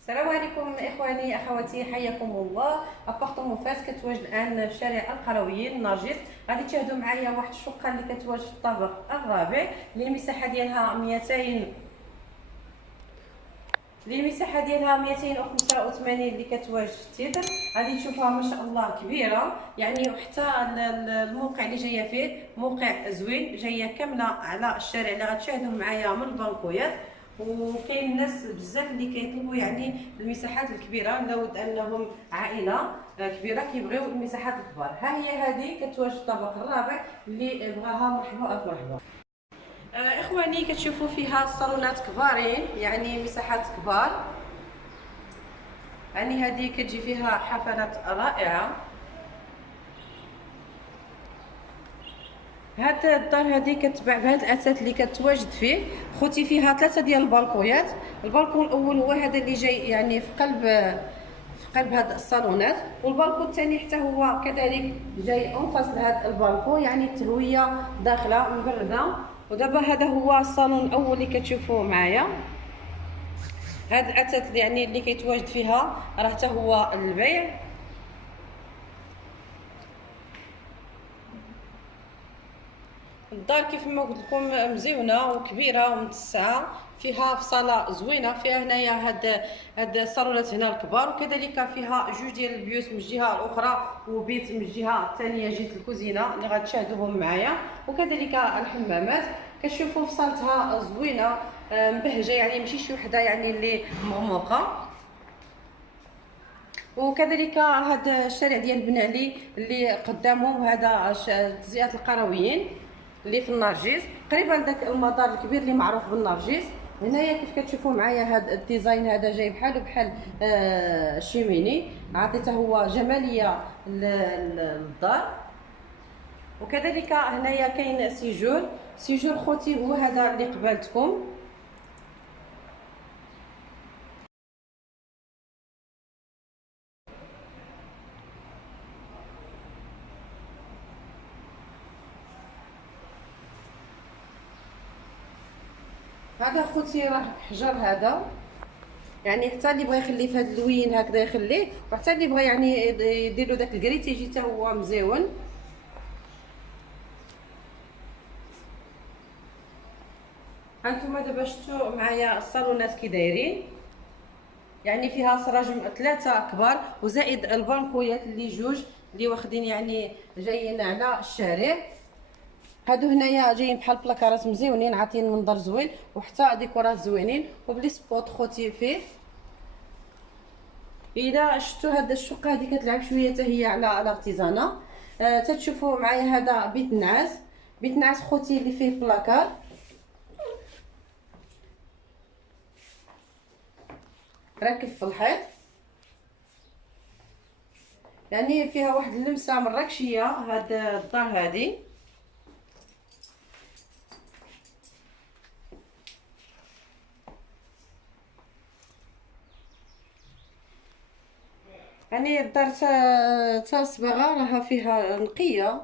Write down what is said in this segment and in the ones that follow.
السلام عليكم اخواني اخواتي، حياكم الله. ابارتمون فاس كتواجد الان في شارع القرويين نرجس. غادي تشاهدوا معايا واحد الشقه اللي كتواجد في الطابق الرابع اللي المساحه ديالها 285 اللي كتواجد في التيتر. غادي تشوفوها ما شاء الله كبيره، يعني وحتى الموقع اللي جايه فيه موقع زوين، جايه كامله على الشارع اللي غتشاهدوا معايا من البنكويات. وكاين ناس بزاف اللي كيطلبوا يعني المساحات الكبيره، لو انهم عائله كبيره كيبغيو المساحات الكبار. ها هي هذه كتواجد في الطابق الرابع، اللي بغاها مرحبا الف مرحبا. اخواني كتشوفوا فيها صالونات كبارين، يعني مساحات كبار، يعني هذه كتجي فيها حفلات رائعه. هاد الدار هذه كتباع بهاد الاثاث اللي كتواجد فيه. خوتي فيها ثلاثه ديال البالكويات. البالكون الاول هو هذا اللي جاي يعني في قلب هاد الصالونات، والبالكون الثاني حتى هو كذلك جاي منفصل هاد البالكون، يعني التهويه داخله مبرده. ودابا هذا هو الصالون الاول اللي كتشوفوه معايا. هاد الاثاث يعني اللي كيتواجد فيها راه حتى هو البيع. الدار كيف ما قلت لكم مزيونه وكبيره ومتسعه، فيها في صاله زوينه، فيها هنايا هاد الصالونات هنا الكبار، وكذلك فيها جوج ديال البيوت من الجهه الاخرى وبيت من الجهه الثانيه جهه الكوزينه اللي غتشاهدوهم معايا، وكذلك الحمامات. كتشوفوا في صالتها زوينه مبهجه، يعني ماشي شي وحده يعني اللي مغموقه. وكذلك هذا الشارع ديال بن علي اللي قدامهم، هذا تزيئات القرويين اللي في النرجس، قريبه لذاك المدار الكبير اللي معروف بالنرجس. هنايا كيف كتشوفوا معايا هذا الديزاين، هذا جاي بحاله بحال شيميني، عطيته هو جماليه للدار. وكذلك هنايا كاين سيجور خوتي، هو هذا اللي قبالتكم. هذا خوتي راه حجر هذا، يعني حتى اللي بغى يخليه في هذا اللوين هكذا يخليه، وحتى اللي بغى يعني يدير له داك الكريت يجي حتى هو مزيون. هانتوما دابا شفتوا معايا الصالونات كي دايرين، يعني فيها سراج ثلاثه كبار وزائد البانكويات اللي جوج اللي واخدين يعني جايين على الشارع. هادو هنايا جايين بحال بلاكارات مزيونين، عاطين منظر زوين وحتى ديكورات زوينين وبلي سبوت خوتي فيه. اذا شفتوا هاد الشقه هذه كتلعب شويه حتى هي على الارتيزانه. تتشوفوا معايا هذا بيت النعاس. بيت النعاس خوتي اللي فيه بلاكار راكب في الحيط، يعني فيها واحد اللمسه مراكشيه هاد الدار هذه. يعني الدار تا صباغه راها فيها نقيه.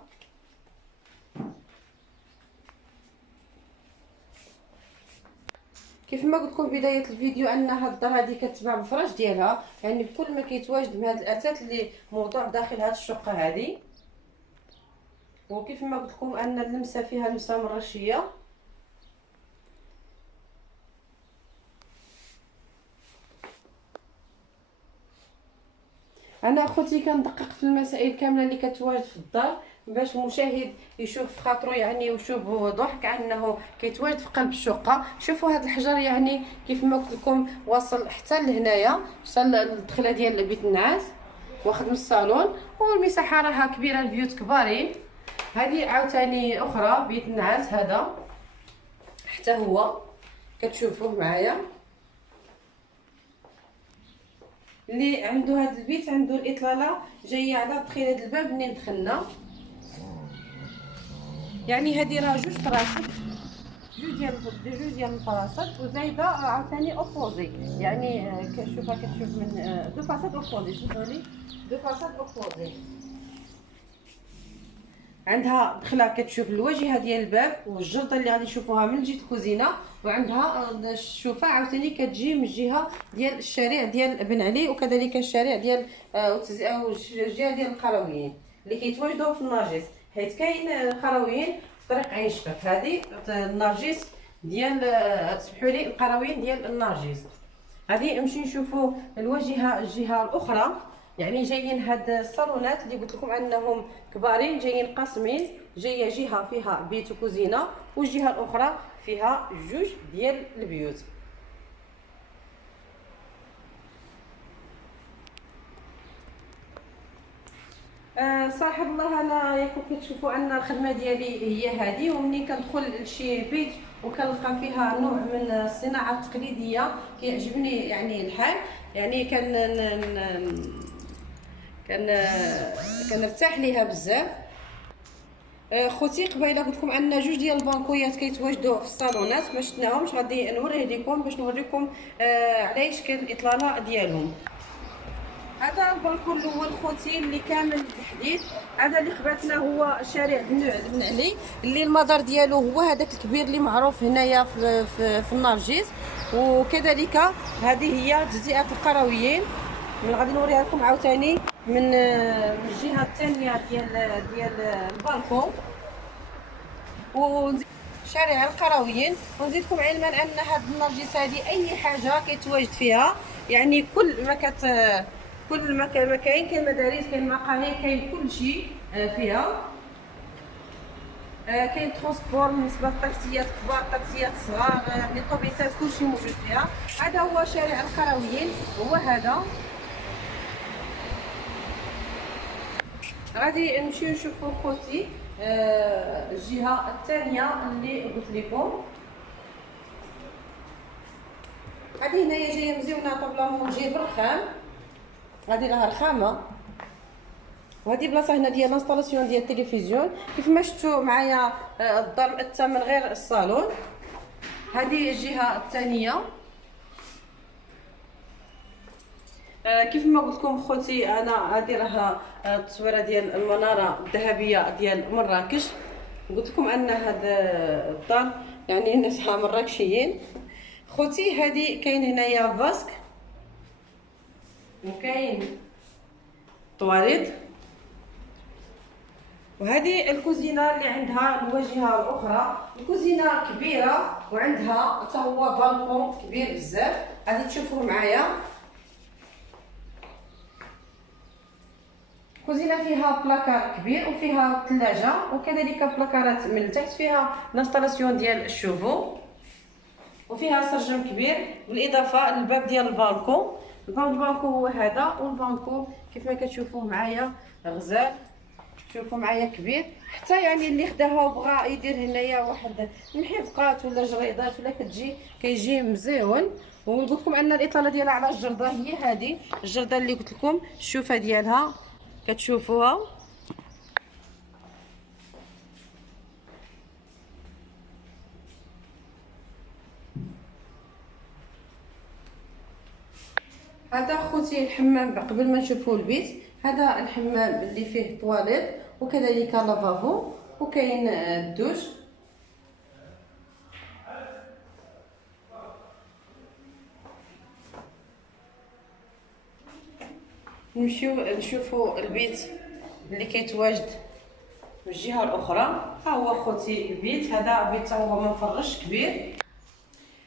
كيف ما قلت لكم في بدايه الفيديو ان هاد الدار هذه كتباع بالفراش ديالها، يعني بكل ما كيتواجد من هاد الاثاث اللي موضوع داخل هاد الشقه هذه. وكيف ما قلت لكم ان اللمسه فيها لمسه مرشيه. انا اخوتي كندقق في المسائل كامله اللي كتواجد في الدار باش المشاهد يشوف في خاطرو، يعني ويشوف بوضوح كانه كيتواجد في قلب الشقه. شوفوا هذا الحجر، يعني كيف ما قلت لكم واصل حتى لهنايا، حتى الدخله ديال بيت النعاس واخد من الصالون، والمساحه راها كبيره، البيوت كبارين. هذه عاوتاني اخرى بيت النعاس هذا حتى هو كتشوفوه معايا. اللي عنده هذا البيت عنده الاطلاله جايه على دخيل هذا الباب منين دخلنا، يعني هذه راه جوج فراسات، جوج ديال الفراسات وزايده عاوتاني اوبوزي، يعني كتشوفها كتشوف من دو فاساد اوبوزي. شوفوا لي دو فاساد اوبوزي. عندها دخله كتشوف الواجهه ديال الباب والجرده اللي غادي تشوفوها من جهه الكوزينه، وعندها الشوفه عاوتاني كتجي من الجهه ديال الشارع ديال بن علي، وكذلك الشارع ديال الجهه ديال القرويين اللي كيتواجدوا في النرجس، حيت كاين القرويين في طريق عين شفاف. هذه النرجس ديال تسمحوا لي القرويين ديال النرجس. غادي نمشي نشوفوا الجهه الاخرى. يعني جايين هاد الصالونات اللي قلت لكم انهم كبارين، جايين قاسمين، جايه جهه فيها بيت وكوزينه والجهه الاخرى فيها جوج ديال البيوت. صراحه الله انا ياكم كتشوفوا ان الخدمه ديالي هي هذه، ومني كندخل لشي بيت وكنلقى فيها نوع من الصناعه التقليديه كيعجبني يعني الحال، يعني كنرتاح ليها بزاف. خوتي قبيله قلت لكم ان جوج ديال البانكويات كيتواجدوا في الصالونات، ما شفناهمش، غادي نوريه لكم باش نوريكم على شكل الاطلاله ديالهم. هذا البالكون الاول خوتي اللي كامل بالحديد، هذا اللي خباتنا هو شارع بن علي اللي المدار ديالو هو هذاك الكبير اللي معروف هنايا في النرجس. وكذلك هذه هي جزيئه القرويين، من غادي نوريها لكم عاوتاني من الجهه الثانيه ديال البالكون وشارع القرويين. ونزيدكم علما ان هاد النرجس هذه اي حاجه كيتواجد فيها، يعني كل ما كاين مدارس، كاين مقاهي، كاين كل شيء فيها. كاين ترونسبور بالنسبه للطاكسيات كبار، الطاكسيات صغار، لي طوبيسات، كلشي موجود فيها. هذا هو شارع القرويين، هو هذا. غادي نمشيو نشوفوا خوتي الجهه الثانيه اللي قلت لكم. هذه هنايا جايه مزيونه طبله جايه بالرخام، غادي لها رخامه. وهذه بلاصه هنا ديال الانستالاسيون ديال التلفزيون، كيف ما شفتوا معايا الدار مأتة من غير الصالون. هذه الجهه الثانيه. كيف ما قلت لكم خوتي انا هذه راه التصويره ديال المناره الذهبيه ديال مراكش. قلت لكم ان هذا الدار يعني ناسها مراكشيين. خوتي هذه كاين هنايا فاسك، وكاين طواليت، وهذه الكوزينه اللي عندها الواجهه الاخرى. الكوزينه كبيره وعندها حتى هو بالكون كبير بزاف، غادي تشوفوه معايا. كوزينه فيها بلاكار كبير وفيها ثلاجه، وكذلك بلاكارات من التحت فيها لانستالاسيون ديال الشوفو، وفيها سرجم كبير، بالاضافه للباب ديال البالكون. البالكون هو هذا، والبالكون كيف ما كتشوفوه معايا غزال، شوفوا معايا كبير. حتى يعني اللي خداها وبغى يدير هنايا واحد محيفقات ولا جريدات ولا كيجي مزيون. وقلت لكم ان الاطلاله ديالها على الجرده هي هذه الجرده اللي قلت لكم، الشوفه ديالها كتشوفوها. هذا خوتي الحمام قبل ما نشوفوا البيت. هذا الحمام اللي فيه طواليت وكذلك لافابو، وكاين الدوش. نمشيو نشوفوا البيت اللي كيتواجد من الجهه الاخرى. ها هو خوتي البيت، هذا بيت هو مفرش كبير.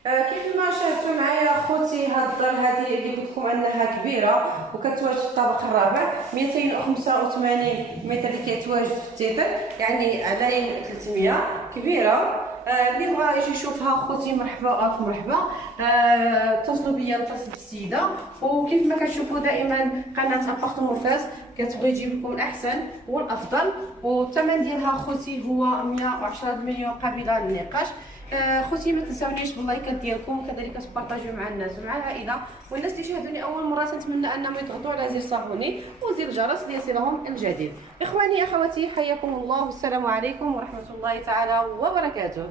كيف ما شاهدتوا معايا خوتي هاد الدار هذه اللي قلت لكم انها كبيره وكتواجد في الطابق الرابع، 285 متر اللي كيتواجد في التيتر، يعني على 300 كبيره. اللي بغى يجي يشوفها خوتي مرحبا الف مرحبا. اتصلوا بيا، اتصل بالسيده. وكيف ما كتشوفوا دائما قناه ابارتمون فاس كتبغي تجيب لكم الاحسن والافضل، والثمن ديالها خوتي هو 110 مليون قابله للنقاش. خوتي ما تنساونيش باللايكات ديالكم، وكذلك تبارطاجيو مع الناس ومع العائله. والناس اللي شاهدوني اول مره تنتمنى انهم يضغطوا على زر صابوني وزر الجرس ليصلهم الجديد. اخواني اخواتي حياكم الله، والسلام عليكم ورحمه الله تعالى وبركاته.